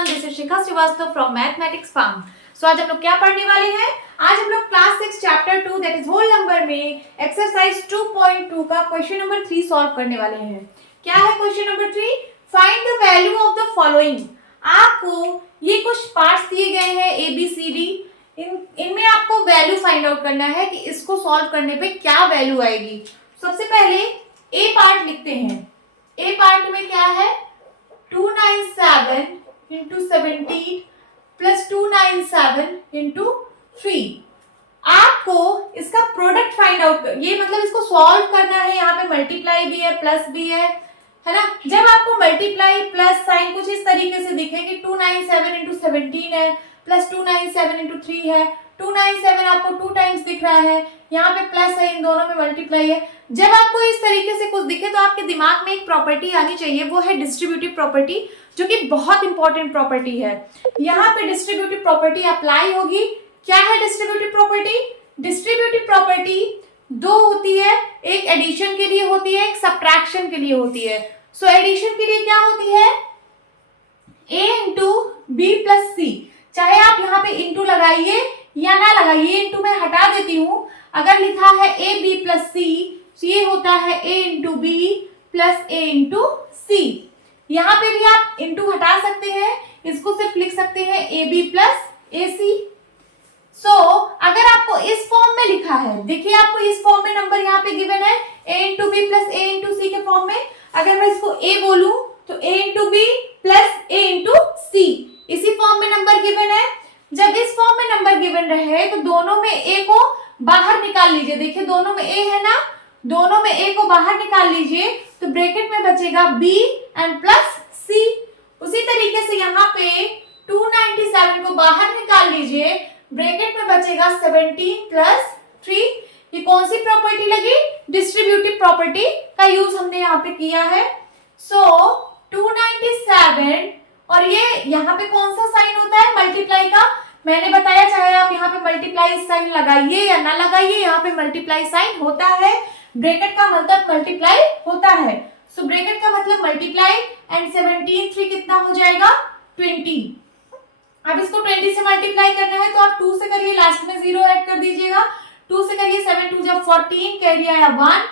Everyone, this is Shikha Srivastava from mathematics farm. So आज हम लोग क्या पढ़ने वाले हैं? आज हम लोग class 6 chapter 2 that is whole number में एक्सरसाइज 2.2 का क्वेश्चन नंबर 3 सॉल्व करने वाले हैं। क्या है question number 3? Find the value of the following. आपको ये कुछ पार्ट्स दिए गए हैं ए बी सी डी, इनमें आपको वैल्यू फाइंड आउट करना है कि इसको सॉल्व करने पे क्या वैल्यू आएगी। सबसे पहले ए पार्ट लिखते हैं। ए पार्ट में क्या है? 297 into 17 प्लस 297 into 3। आपको इसका प्रोडक्ट फाइंड आउट ये मतलब इसको सॉल्व करना है। यहाँ पे मल्टीप्लाई भी है प्लस भी है ना। जब आपको मल्टीप्लाई प्लस साइन कुछ इस तरीके से दिखे कि 297 into 17 है प्लस 297 into 3 है, 297 आपको 2 टाइम्स दिख रहा है, यहाँ पे प्लस है, इन दोनों में मल्टीप्लाई है। जब आपको इस तरीके से कुछ दिखे तो आपके दिमाग में एक प्रॉपर्टी आनी चाहिए, वो है डिस्ट्रीब्यूटिव प्रॉपर्टी, जो कि बहुत इंपॉर्टेंट प्रॉपर्टी है। यहाँ पे डिस्ट्रीब्यूटिव प्रॉपर्टी अप्लाई होगी। क्या है डिस्ट्रीब्यूटिव प्रॉपर्टी? डिस्ट्रीब्यूटिव प्रॉपर्टी दो होती है, एक एडिशन के लिए होती है, एक सब्ट्रैक्शन के लिए होती है। सो एडिशन के लिए क्या होती है? a इंटू बी प्लस सी। चाहे आप यहाँ पे इंटू लगाइए या ना लगाइए, इंटू मैं हटा देती हूँ। अगर लिखा है ए बी प्लस सी, ये होता है a into b plus a into c. यहाँ पे भी आप इंटू हटा सकते हैं, इसको सिर्फ लिख सकते हैं ए बी प्लस ए सी। सो अगर आपको इस फॉर्म में लिखा है, देखिए आपको इस फॉर्म में नंबर यहाँ पे गिवन है a into b plus a into c के फॉर्म में। अगर मैं इसको a बोलूं तो a into b plus a into c, इसी फॉर्म में नंबर गिवन है। जब इस फॉर्म में नंबर गिवन रहे तो दोनों में a को बाहर निकाल लीजिए। देखिए दोनों में a है ना, दोनों में a को बाहर निकाल लीजिए तो ब्रैकेट में बचेगा b एंड प्लस c। उसी तरीके से यहाँ पे 297 को बाहर निकाल लीजिए, ब्रैकेट में बचेगा 17 प्लस 3। ये कौन सी प्रॉपर्टी लगी? डिस्ट्रीब्यूटिव प्रॉपर्टी का यूज हमने यहाँ पे किया है। सो 297 और ये यहाँ पे कौन सा साइन होता है? मल्टीप्लाई का। मैंने बताया चाहे आप यहाँ पे मल्टीप्लाई साइन लगाइए या ना लगाइए, यहाँ पे मल्टीप्लाई साइन होता है। ब्रैकेट का मतलब मल्टीप्लाई होता है। सो ब्रैकेट का मतलब मल्टीप्लाई एंड 17 3 कितना हो जाएगा? 20। अब इसको 20 से मल्टीप्लाई करना है तो आप 2 से करिए, लास्ट में 0 ऐड कर दीजिएगा। 2 से करिए, 7 2 जा 14, कैरी आया 1,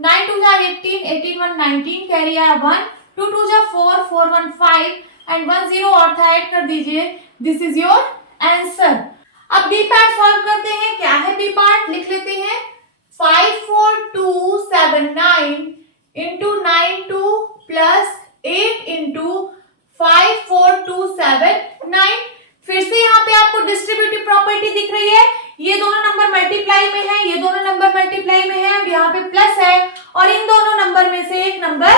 9 2 जा 18, 18 1 19, कैरी आया 1, 2 2 जा 4, 4 1 5 एंड 1 0 और था ऐड कर दीजिए। This is your answer. अब बी पार्ट सॉल्व करते हैं। क्या है बी पार्ट? लिख लेते हैं 54279 इंटू 92 प्लस 8 इंटू 54279। फिर से यहाँ पे आपको डिस्ट्रीब्यूटिव प्रॉपर्टी दिख रही है। ये दोनों नंबर मल्टीप्लाई में है, ये दोनों नंबर मल्टीप्लाई में है, यहाँ पे प्लस है और इन दोनों नंबर में से एक नंबर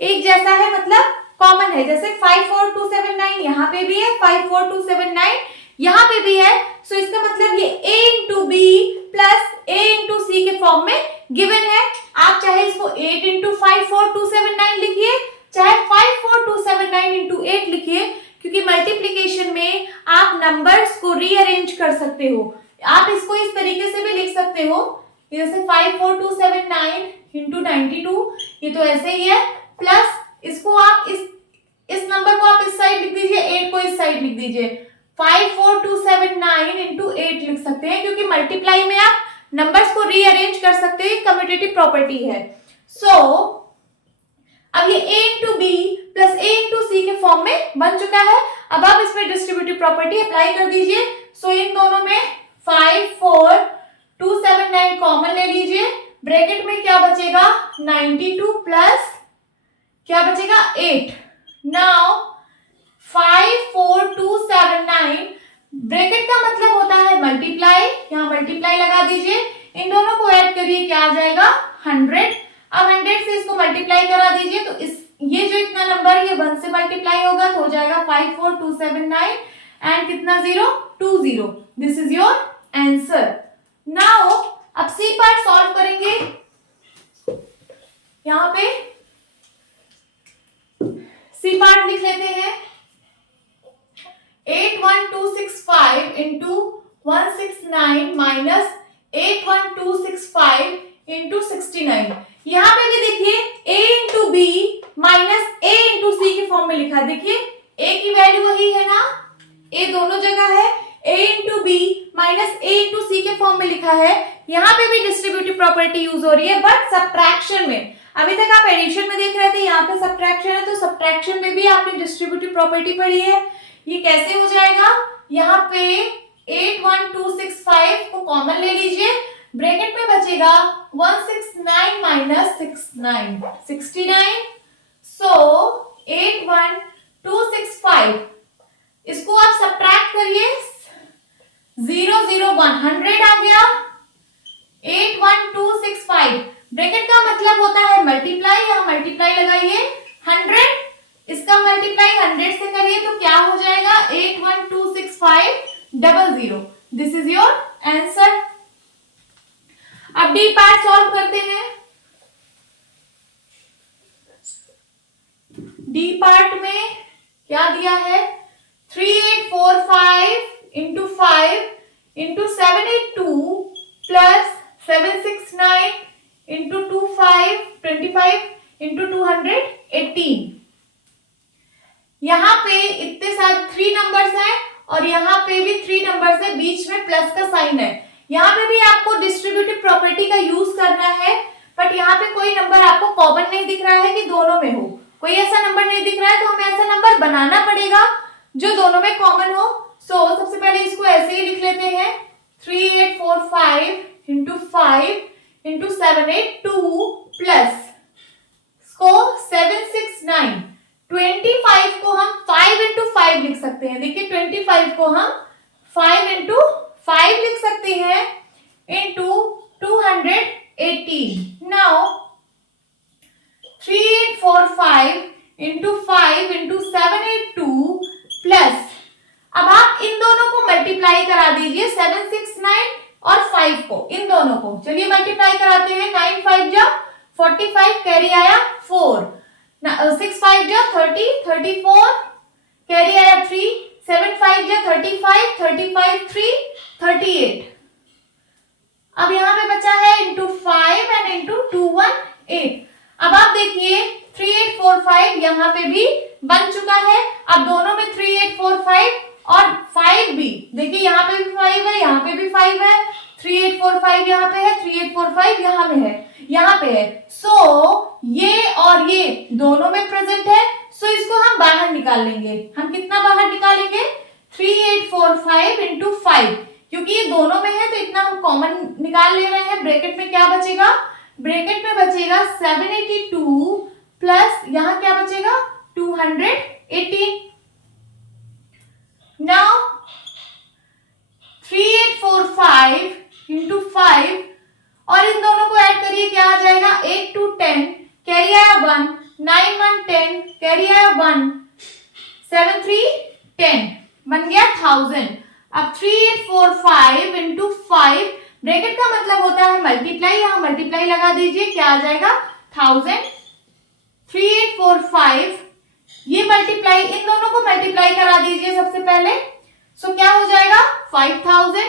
एक जैसा है, मतलब कॉमन है। जैसे 54279 यहाँ पे भी है, 54279 यहाँ पे भी है। सो इसका मतलब ये a into b plus a into c के फॉर्म में गिवन है। आप चाहे इसको 8 इंटू 54279 लिखिए, चाहे 54279 इंटू 8 लिखिए, क्योंकि मल्टीप्लीकेशन में आप नंबर्स को रीअरेंज कर सकते हो। आप इसको इस तरीके से भी लिख सकते हो, जैसे 54279 इंटू 92, ये तो ऐसे ही है, प्लस इसको आप इस नंबर को आप इस साइड लिख दीजिए, 8 को इस साइड लिख दीजिए। 54279 इंटू 8 लिख सकते हैं, क्योंकि मल्टीप्लाई में आप नंबर्स को रीअरेंज कर सकते हैं, कम्यूटेटिव प्रॉपर्टी है। सो अब ये a into b plus a into c के फॉर्म में बन चुका है। अब आप इसमें डिस्ट्रीब्यूटिव प्रॉपर्टी अप्लाई कर दीजिए। सो इन दोनों में 54279 कॉमन ले लीजिए, ब्रैकेट में क्या बचेगा? 92 प्लस क्या बचेगा? 8। नाउ 54279 ब्रैकेट का मतलब होता है मल्टीप्लाई, यहाँ मल्टीप्लाई लगा दीजिए, इन दोनों को ऐड करिए, क्या आ जाएगा? 100। अब 100 से इसको मल्टीप्लाई करा दीजिए तो ये जो इतना नंबर ये 1 से मल्टीप्लाई होगा तो हो जाएगा 54279 एंड कितना 0? 20। This is your answer. Now अब सी पार्ट सॉल्व करेंगे। यहाँ पे सी पार्ट लिख लेते हैं 81265 इंटू 169 माइनस 81265 इंटू 69। यहाँ पे भी देखिए a into b minus a into c के फॉर्म में लिखा है। देखिए a की वैल्यू वैल्यू वही है ना, ए दोनों जगह है, a into b minus a into c के फॉर्म में लिखा है। यहाँ पे भी डिस्ट्रीब्यूटिव प्रॉपर्टी यूज हो रही है बट सब्ट्रैक्शन में। अभी तक आप एडिशन में देख रहे थे, यहाँ पे सब्ट्रैक्शन है, तो सब्ट्रैक्शन में भी आपने डिस्ट्रीब्यूटिव प्रॉपर्टी पढ़ी है। ये कैसे हो जाएगा, यहाँ पे 81265 को कॉमन ले लीजिए, ब्रैकेट में बचेगा 169 माइनस 69 सो 81265 इसको आप सब्ट्रैक्ट करिए, 0 0 100 आ गया, 81265 ब्रैकेट का मतलब होता है मल्टीप्लाई, यहाँ मल्टीप्लाई लगाइए 100, इसका मल्टीप्लाई 100 से करिए तो क्या हो जाएगा 8126500। This is your answer. अब डी पार्ट सॉल्व करते हैं। डी पार्ट में क्या दिया है, 3845 into 5 into 782 plus 769 into 25 into 218। यहाँ पे इतने सारे 3 नंबर्स हैं और यहाँ पे भी 3 नंबर्स है, बीच में प्लस का साइन है। यहाँ पे भी आपको डिस्ट्रीब्यूटिव प्रॉपर्टी का यूज करना है बट यहाँ पे कोई नंबर आपको कॉमन नहीं दिख रहा है कि दोनों में हो, कोई ऐसा नंबर नहीं दिख रहा है, तो हमें ऐसा नंबर बनाना पड़ेगा जो दोनों में कॉमन हो। सो सबसे पहले इसको ऐसे ही लिख लेते हैं, 3845 इंटू 5 इंटू 782 प्लस इसको 769, 25 को हम 5 इंटू 5 लिख सकते हैं। देखिए 25 को हम 5 इंटू 5 लिख सकते हैं into 218। Now 3845 into 5 into 782 plus, अब आप इन दोनों को मल्टीप्लाई करा दीजिए, 769 और 5 को, इन दोनों को चलिए मल्टीप्लाई कराते हैं। 9 5 जा 45, कैरी आया 4, 6 5 जा 30, 34 कैरी आया 3, 7 5 जा 35, 35 3 38। अब यहाँ पे बचा है इंटू 5 एंड इंटू 218। अब आप देखिए 3845 यहाँ पे भी बन चुका है, अब दोनों में 3845 और 5 भी, देखिए यहाँ पे भी 5 है, यहाँ पे भी 5 है, 3845 यहाँ पे है, 3845 यहाँ में है, यहाँ पे है। सो ये और ये दोनों में प्रेजेंट है, सो इसको हम बाहर निकाल लेंगे। हम कितना बाहर निकालेंगे, 3845 इंटू 5, क्योंकि ये दोनों में है तो इतना हम कॉमन निकाल ले रहे हैं। ब्रैकेट में क्या बचेगा, ब्रैकेट में बचेगा 782 प्लस यहाँ क्या बचेगा 218। नाउ 3845 इंटू 5 और इन दोनों को ऐड करिए, क्या आ जाएगा 8 2 10 कैरी आया 1, 9 1 10 कैरी आया 1, 7 3 10 बन गया 1000। अब 3845 इंटू 5 ब्रैकेट का मतलब होता है मल्टीप्लाई, यहाँ मल्टीप्लाई लगा दीजिए, क्या आ जाएगा 1000। 3845 ये मल्टीप्लाई, इन दोनों को मल्टीप्लाई करा दीजिए सबसे पहले, सो क्या हो जाएगा 5000।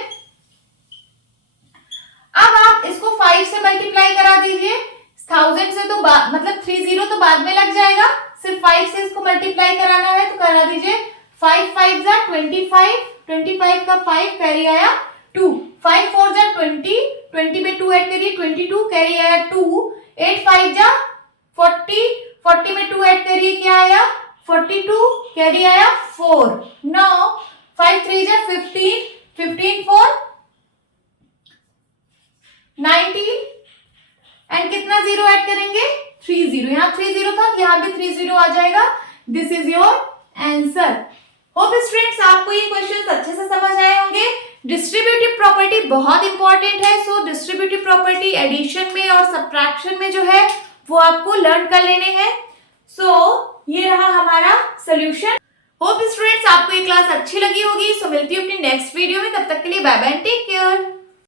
अब आप इसको 5 से मल्टीप्लाई करा दीजिए, 1000 से तो मतलब 30 तो बाद में लग जाएगा, सिर्फ 5 से इसको मल्टीप्लाई कराना है तो करा दीजिए। 5 5 जा 25, 25 का 5 कैरी आया 2, 5 4 जा 20, 20 में 2 ऐड करिए 22 कैरी आया 2, 8 5 जा 40, 40 में 2 ऐड करिए क्या आया 42 कैरी आया 4। 9 5 3 जा 15, 15 4 19 एंड कितना जीरो ऐड करेंगे 30, यहाँ 30 था, यहाँ भी 30 आ जाएगा। This is your answer. Hope students आपको ये क्वेश्चन अच्छे से समझ आए होंगे। डिस्ट्रीब्यूटिव प्रॉपर्टी बहुत इंपॉर्टेंट है, सो डिस्ट्रीब्यूटिव प्रॉपर्टी एडिशन में और सब्ट्रैक्शन में जो है वो आपको लर्न कर लेने हैं। सो ये रहा हमारा सोल्यूशन। होप स्टूडेंट्स आपको ये क्लास अच्छी लगी होगी, सो मिलती हूँ अपनी नेक्स्ट वीडियो में, तब तक के लिए बाय बाय, टेक केयर।